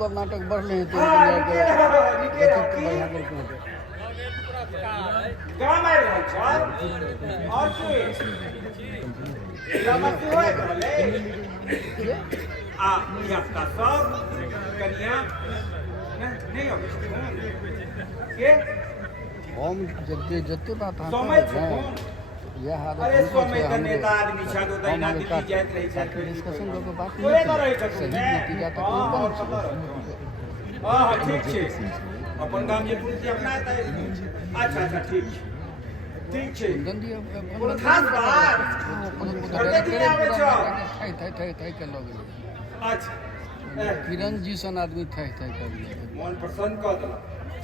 कब नाटक बढ़ले हैं तो गाँव में रहल छ और की मस्ती होए रहले आ यात्रा सब कन्या नहीं हो के हम जते बात समय छ यह हालत अरे समय के नेता आदमी छ तो दैना दिल्ली जाइत रही छ डिस्कशन को बात कोई न रही छ सही नतीजा तक हां ठीक छै अपन गाम जे पुलिस अपना अच्छा अच्छा ठीक छै बोल खास बात अच्छा किरण जी सन आदमी थे मन प्रसन्न कर दल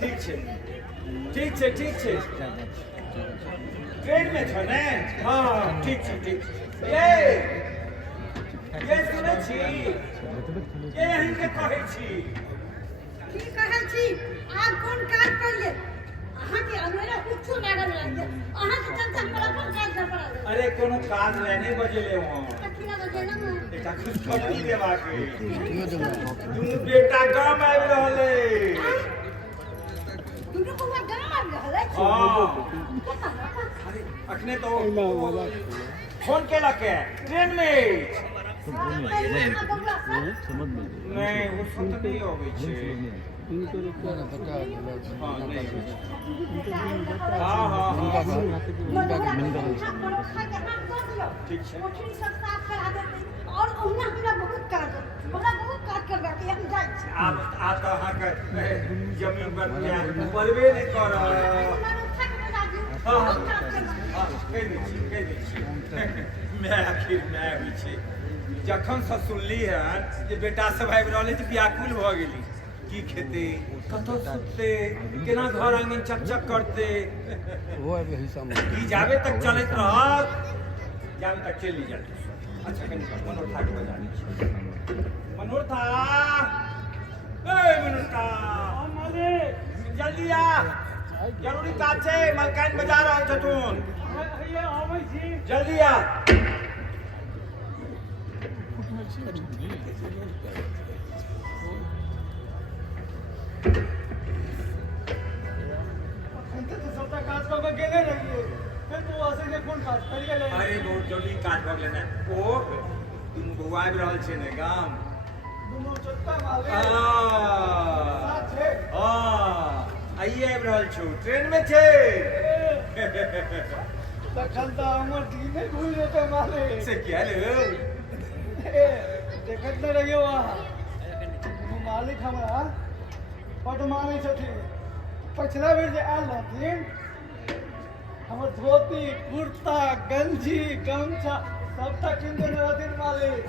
ठीक छै ट्रेन में छ ने हां ठीक छै ये सुनै छी ये हिनके कहै छी की कहै छी आब कोन काज करिए अहाँ के हमरा कुछ लागल रहै अहाँ के चलते हमरा कोन काज कर पड़ा अरे कोनो काज लेने बजेले हो कथि ना बजे ना एकटा खुशखबरी देबा के दुनू बेटा गाम आबि रहले दुनू को गाम आबि रहले हां अखने तो फोन केला के ट्रेन में नहीं वो सुन नहीं होवे छे ठीक छै और ओना हमरा बहुत काज करबा के हम जाय छी आप तो अहाँ के जमीन पर पलबे नहीं कर मैं आखिर मैं भी छे जखन से सुनली है जे बेटा सब आबि रहले त व्याकुल भ गेली की खेते कतो सुते केना घर आंगन चकचक करते वो हिस्सा में ई जावे तक चलत रहत जावे तक चली जाते अच्छा कनी मनोरथा के बजा मनोरथा ए मनोरथा माले जल्दी आ जरूरी काज छै मलकान बजा रहल छथुन ये आबै छी जल्दी आ अरे बहुत जल्दी काज भ गेलै ने ओ दुनू बौआ आबि रहल छै ने गाम दुनू छोटका माले साथ छै आइए आबि रहल छौ ट्रेन में छै तखन त हमर दिन नहीं भूल जेतै माले से क्या ले देखत न रहियो मालिक हमरा बड मानै छथिन पिछला बेर जे आयल रहथिन हमर धोती कुर्ता गंजी गमछा सबटा किन देने रहथिन मालिक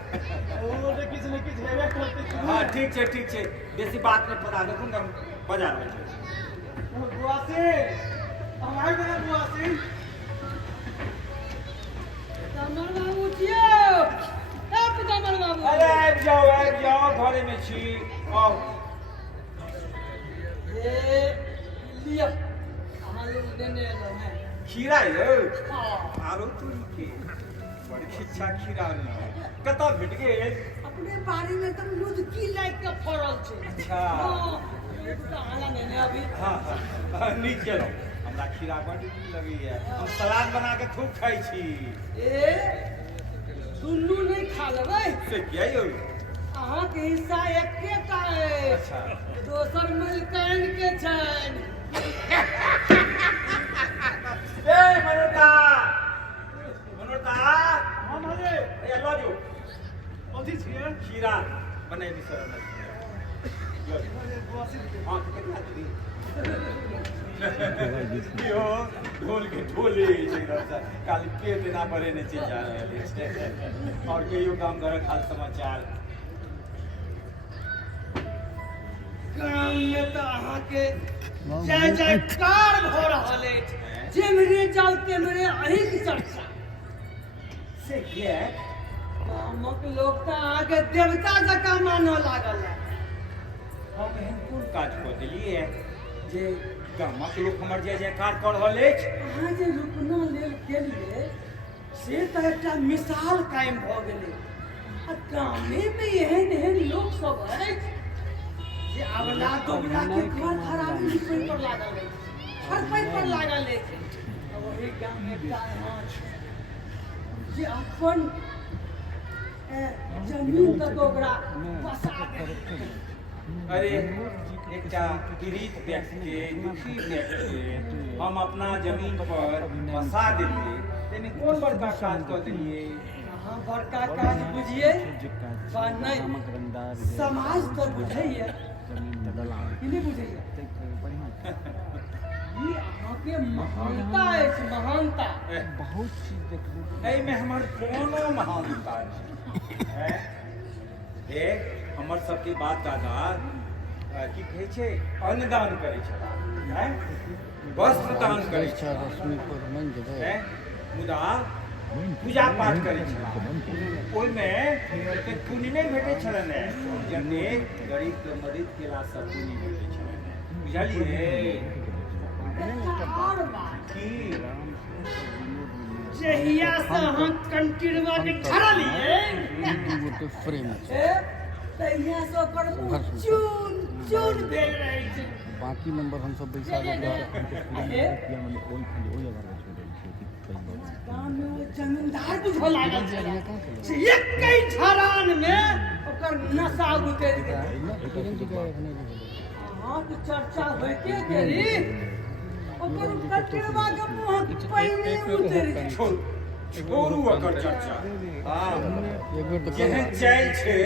ओ जे किछ ने किछ हेबे करते हां ठीक छै बेसी बात नहीं पता देखुन हम बाजार में छै बुआसी हम आइ गए बुआसी कमल बाबू छियो कमल बाबू अरे आबि जाओ घरे में छी आओ ये लिया अहाँ लोग देने एलो हैं खीरा यौ हां आरो तू की बड़ी खिच्छा खीरा न कत भेट गेल अपने बाड़ी में तुम लुदकी लाइक का फरल छे अच्छा हां ये तो आला ने अभी हां नीक केलो हमरा खीरा बड़ नीक लगैया हम सलाद बना के खूब खाई छी ए दुन्नू नहीं खा लेबै से क्या यौ अहाँ के हिस्सा एकेटा है अच्छा दोसर मलकान के छन ए मनोता हम हले ए लो जो ओथी छिए खीरा बनै भी सर हां कितना दी यो ढोल के ढोले काली के देना पड़े ने चल जा रहे और कहियो काम घर हाल समाचार गाम में तो अहाँ के जय जयकार भ रहल है जेमरे जाओ तेमरे अहीं की चर्चा से क्या गामक लोग तो अहाँ के देवता जकां मानऽ लागल है हम एहन कोन काज कऽ देलियै जे गामक लोक हमर जय जयकार कऽ रहल अछि अहाँ जे रुकना लेल गेलियै से तऽ एकटा मिसाल कायम भऽ गेलै आ गामे में एहन एहन लोक सब अछि ये आवला दोगला के घर खराबी पर लागल है हर पर लागल है अब वही गांव में का यहाँ जे अपन जमीन का दोगरा बसा दे अरे एकटा पीड़ित व्यक्ति के दुखी व्यक्ति के हम अपना जमीन पर बसा देलिए तेने कौन बड़का काज कर दिलिए हाँ बड़का काज बुझिए बा नहीं समाज तो बुझाइए नहीं बुझाइए ये आपके महानता है महानता बहुत चीज देखलू एहि में हमर कोनो महानता है हे हमर सबके बाप दादा की कहै छै अन्नदान करै छला हैं वस्त्र दान करै अच्छा छला रश्मि पर मन जगह हैं मुदा पूजा पाठ करै छला ओहिमे एते पुण्य नहि भेटै छलनि जते गरीब के मदद केला सँ पुण्य भेटै छलनि बुझलियै और बात की जहिया से हम कंटिरवा के खड़ा लिए गोटे फ्रेम छै ए तहिया से ओकर मुंह चून चून भेल रहै छै बाकी नंबर हम सब बैसा ए गांव में वो जमींदार बुझो लागल छै से एक कई झरान में ओकर नशा उतर गेल हाँ तो चर्चा होइते गेली ओकर कंटिरवा के मुंह पहिने उतर गेल छोड़ू ओकर चर्चा हाँ एक बेर तो जेहन चालि छै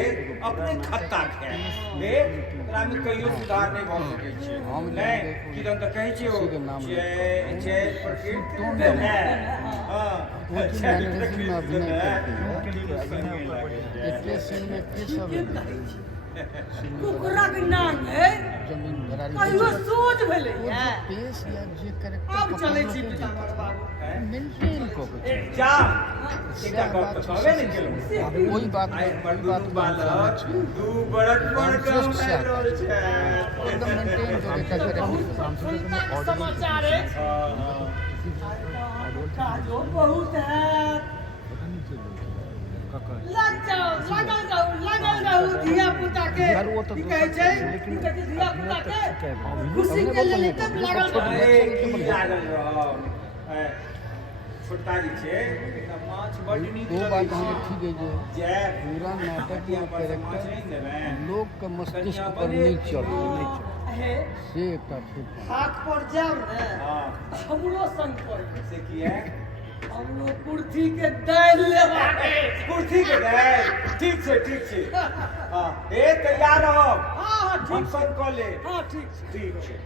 अपने खत्ता खाय देख ओकरा में कहियो सुधार नहीं भऽ सकै छै हम नहीं किदन तऽ कहै छै उसी के नाम चालि प्रकृति टोन है डाउन। हाँ वो चीज चालि मैंने में प्रकृति अभिनय है करती है। संगे लागै छै। एके सीन में के सब कुकरा के नाम है जमीन भरारी कहियो सोच भेलै वो है जो पेश या जे कैरेक्टर अब चलै छी पितामह बाबू मेंटेन को के जा एकटा गप तऽ कहबे नहीं केलहुँ कोई बात आइ नहीं हमर बात दू बालक दू बड़क बड़क श्रेष्ठ रहल छै एकदम मेंटेन को के कैरेक्टर समाचार है काजो बहुत है लगल जाओ धिया पुता के की कहै छै की कहै छै धिया पुता के खुशी के लेल तब लागल अरे की लागल रहब छोटा जी छै एकटा माछ बड नीक दो लगै बात छै हमें ठीक है जो जय पूरा नाटक में कैरेक्टर लोग के मस्तिष्क पर बने नहीं चल है से एक ठीक हाथ पर जाओ ने हाँ हमरो संग पर से की है हमरो कुर्सी के दैल लेबा के कुर्सी के दे ठीक छै हाँ ए तैयार रहब हां हम ठीक सब कऽ ले हां ठीक छै ठीक छै